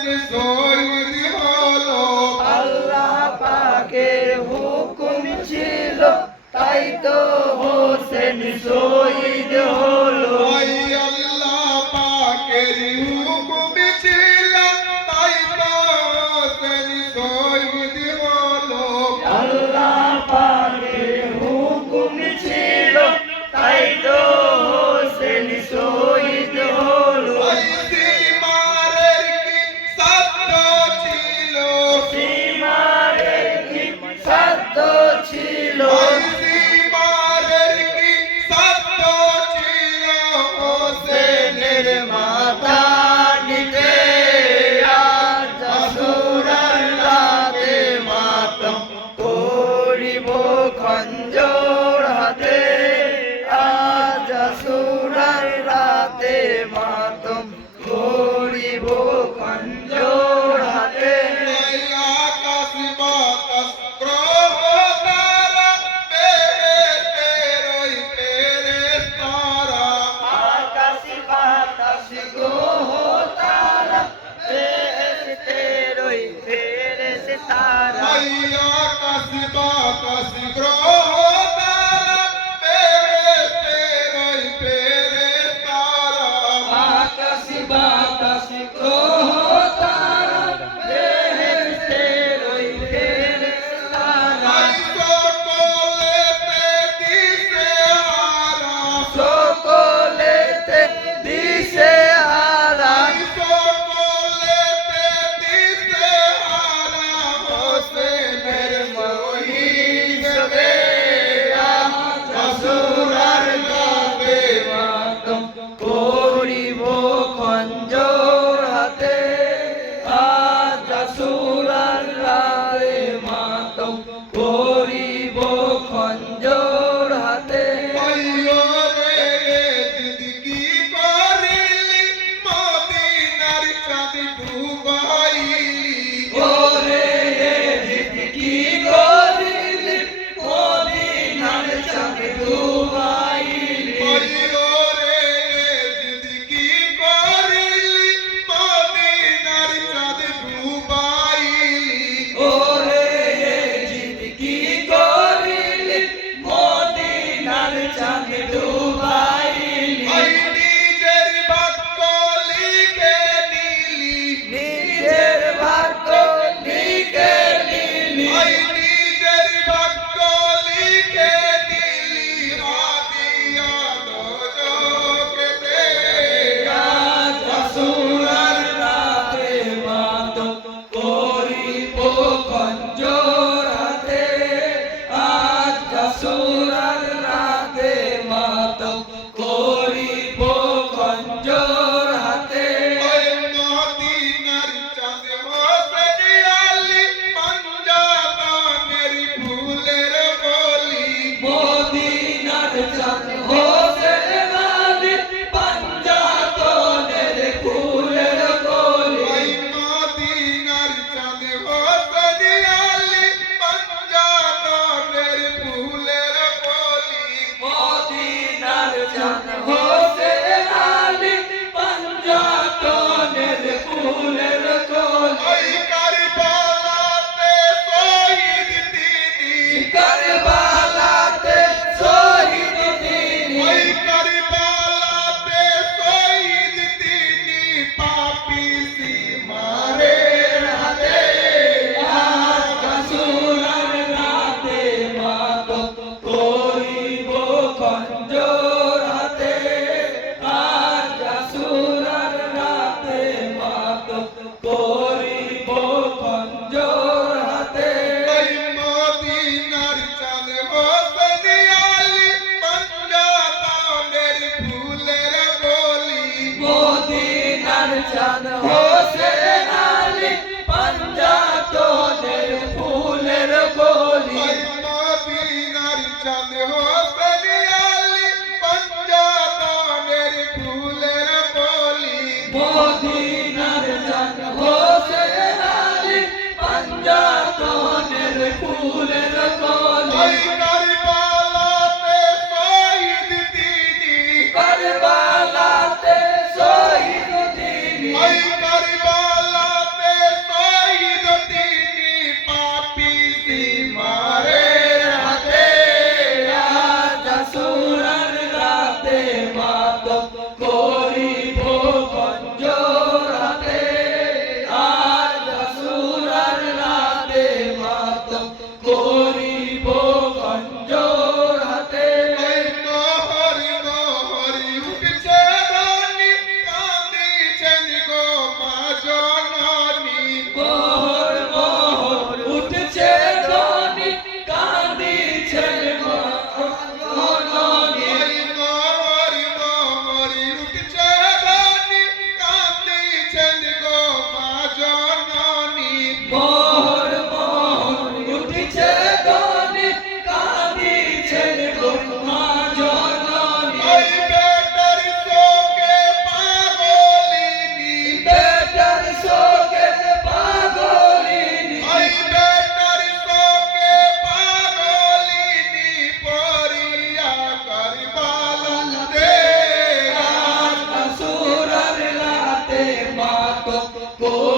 হোসেন শহীদ হলো। আল্লাহ পাকের হুকুম ছিল তাই তো হোসেন শহীদ হলো। ওই আল্লাহ পাকের হুকুম ছিল তাই তো হোসেন শহীদ হলো। আল্লাহ পাকের হুকুম ছিল তাই তো হোসেন শহীদ হলো। ওই সীমারের কি সাধ্য ছিল, সীমারের কি সাধ্য ছিল, ওই সীমারের কি সাধ্য ছিল, হোসেনের মাথা নিতে আজ আসুরার রাতে মাতম করিব খঞ্জর হাতে, আজ আসুরার রাতে মাতম করিব খঞ্জর হাতে। ওই আকাশ বাতাস গ্রহ তারা বেহেশতের ওই ফেরেশতারা, আকাশ বাতাস গ্রহ তারা বেহেশতের ওই ফেরেশতারা। ওই আকাশ বাতাস গ্রহ তারা বেহেশতের ওই ফেরেশতারা, আকাশ বাতাস গ্রহ তারা বেহেশতের ওই ফেরেশতারা। ওই সকলেতে দিশেহারা, সকলেতে দিশেহারা, ওই সকলেতে দিশেহারা, হোসেনের শহীদ রে আজ আসুরার রাতে মাতম করিব খঞ্জর হাতে, আজ আসুরার রাতে মাতম করিব খঞ্জর হাতে। ওরে জিন্দগি করিলি মদিনার চাঁদ ডুবাইলি, ওরে জিন্দগি করিলি মদিনার চাঁদ ডুবাইলি, ওরে জিন্দগি করিলি মদিনার চাঁদ ডুবাইলি, ওরে জিন্দগি করিলি মদিনার চাঁদ ডুবাইলি। ওই নিজের ভাগ্য লিখে নিলি, নিজের ভাগ্য লিখে নিলি, ওই নিজের ভাগ্য লিখে নিলি, হাদিয়া দোজখেতে আজ আসুরার রাতে মাতম করিব খঞ্জর হাতে, আজ আসুরার রাতে মাতম করিব খঞ্জর হাতে। ওই মদিনার চাঁদ হোসেন আলী পাঞ্জাবানের ফুলের কলি, মদিনার চাঁদ হোসেন আলী পাঞ্জাতনের ফুলের কলি, ওই মদিনার চাঁদ হোসেন আলী পাঞ্জাবানের ফুলের কলি, মদিনার চাঁদ হোসেন আলী পাঞ্জাতনের ফুলের কলি। ওই কারবালাতে শহীদ তিনি, কারবালাতে শহীদ তিনি, ওই কারবালাতে শহীদ তিনি, পাপী সীমারের হাতে আজ আসুরার রাতে মাতম করিব খঞ্জর হাতে, আজ আসুরার রাতে মাতম করিব খঞ্জর হাতে। ওই মদিনার চাঁদ হোসেন আলী পাঞ্জাবানের ফুলের কলি, মদিনার চাঁদ হোসেন আলী পাঞ্জাতনের ফুলের কলি, ওই মদিনার চাঁদ হোসেন আলী পাঞ্জাবানের ফুলের কলি, মদিনার চাঁদ হোসেন আলী পাঞ্জাতনের ফুলের কলি। ওই কারবালাতে শহীদ তিনি, কারবালাতে শহীদ তিনি, ওই কারবালাতে ফুলের